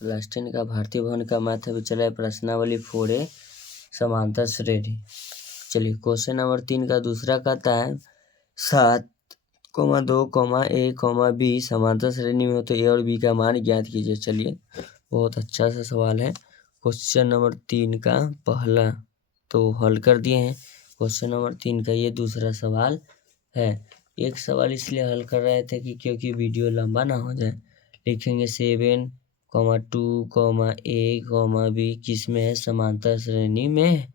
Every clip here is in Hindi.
क्लास 10 का भारतीय भवन का मैथ अभी चला है प्रश्नावली 4A समांतर श्रेणी। चलिए क्वेश्चन नंबर 3 का दूसरा कहता है 7,2,A, B समांतर श्रेणी में हो तो A और B का मान ज्ञात कीजिए। चलिए बहुत अच्छा सा सवाल है। क्वेश्चन नंबर 3 का पहला तो हल कर दिए हैं। क्वेश्चन नंबर 3 का ये दूसरा सवाल है। एक सवाल इसलिए हल कर रहे थे कि क्योंकि वीडियो लंबा ना हो जाए। लिखेंगे 7,2,A,B किस में है, समांतर श्रेणी में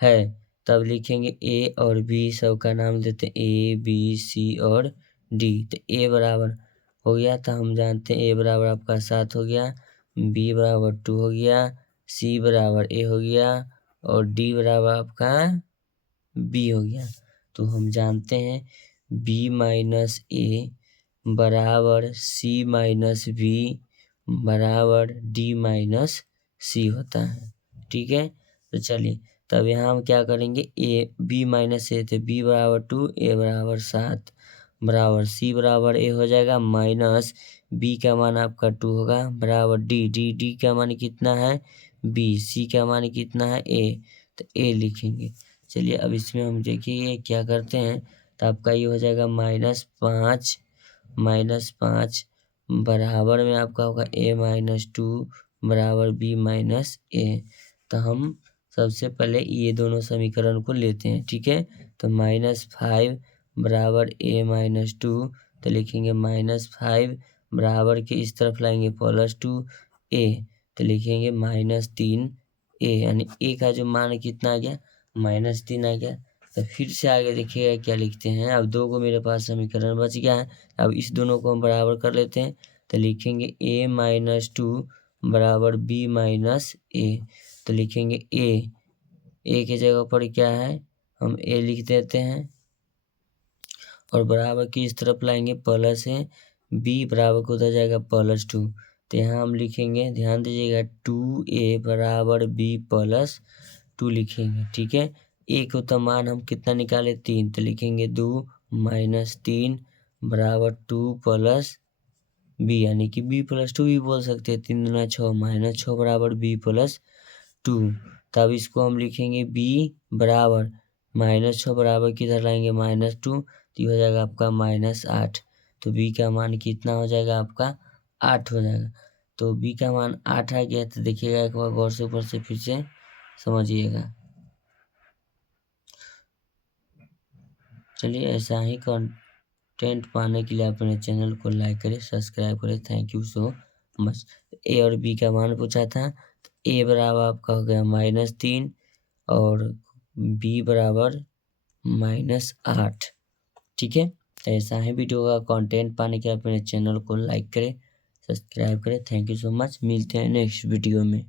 है। तब लिखेंगे A और B सबका नाम देते हैं A, B, C और D। तो A बराबर हो गया, तो हम जानते हैं A बराबर आपका 7 हो गया, B बराबर 2 हो गया, C बराबर A हो गया और D बराबर आपका B हो गया। तो हम जानते हैं B माइनस A बराबर C माइनस B बराबर D माइनस C होता है। ठीक है, तो चलिए तब यहाँ हम क्या करेंगे, B माइनस A थे, B बराबर 2, A बराबर 7 बराबर C बराबर A हो जाएगा माइनस B का मान आपका 2 होगा बराबर D का मान कितना है B, C का मान कितना है A, तो A लिखेंगे। चलिए अब इसमें हम देखिए क्या करते हैं, तो आपका ये हो जाएगा -5 बराबर में आपका होगा A माइनस 2 बराबर B माइनस A। तो हम सबसे पहले ये दोनों समीकरण को लेते हैं। ठीक है, तो -5 बराबर A माइनस 2, तो लिखेंगे -5 बराबर के इस तरफ लाएंगे +2A, तो लिखेंगे -3A, यानी A का जो मान कितना आ गया -3 आ गया। तो फिर से आगे देखिएगा क्या लिखते हैं। अब 2 को मेरे पास समीकरण बच गया है, अब इस दोनों को हम बराबर कर लेते हैं। तो लिखेंगे A माइनस 2 बराबर B माइनस A, तो लिखेंगे A की जगह पर क्या है, हम A लिख देते हैं और बराबर की इस तरफ लाएंगे प्लस है, B बराबर को उधर जाएगा +2। तो यहाँ हम लिखेंगे, ध्यान दीजिएगा 2A बराबर B प्लस 2 लिखेंगे। ठीक है, A को तो मान हम कितना निकाले 3, तो लिखेंगे 2 माइनस 3 बराबर 2 प्लस B, यानी कि B प्लस 2 भी बोल सकते हैं। 3 दूना 6 -6 बराबर B प्लस 2। तब इसको हम लिखेंगे B बराबर -6 बराबर किधर लाएंगे -2, तो हो जाएगा आपका -8। तो B का मान कितना हो जाएगा आपका 8 हो जाएगा। तो B का मान 8 आ गया। तो देखिएगा एक बार गौर से ऊपर से फिर से समझिएगा। चलिए ऐसा ही कंटेंट पाने के लिए अपने चैनल को लाइक करें, सब्सक्राइब करें। Thank you so much. A और B का मान पूछा था, तो A बराबर आपका हो गया -3 और B बराबर -8। ठीक है, तो ऐसा ही वीडियो का कंटेंट पाने के लिए अपने चैनल को लाइक करें, सब्सक्राइब करें। Thank you so much. मिलते हैं नेक्स्ट वीडियो में।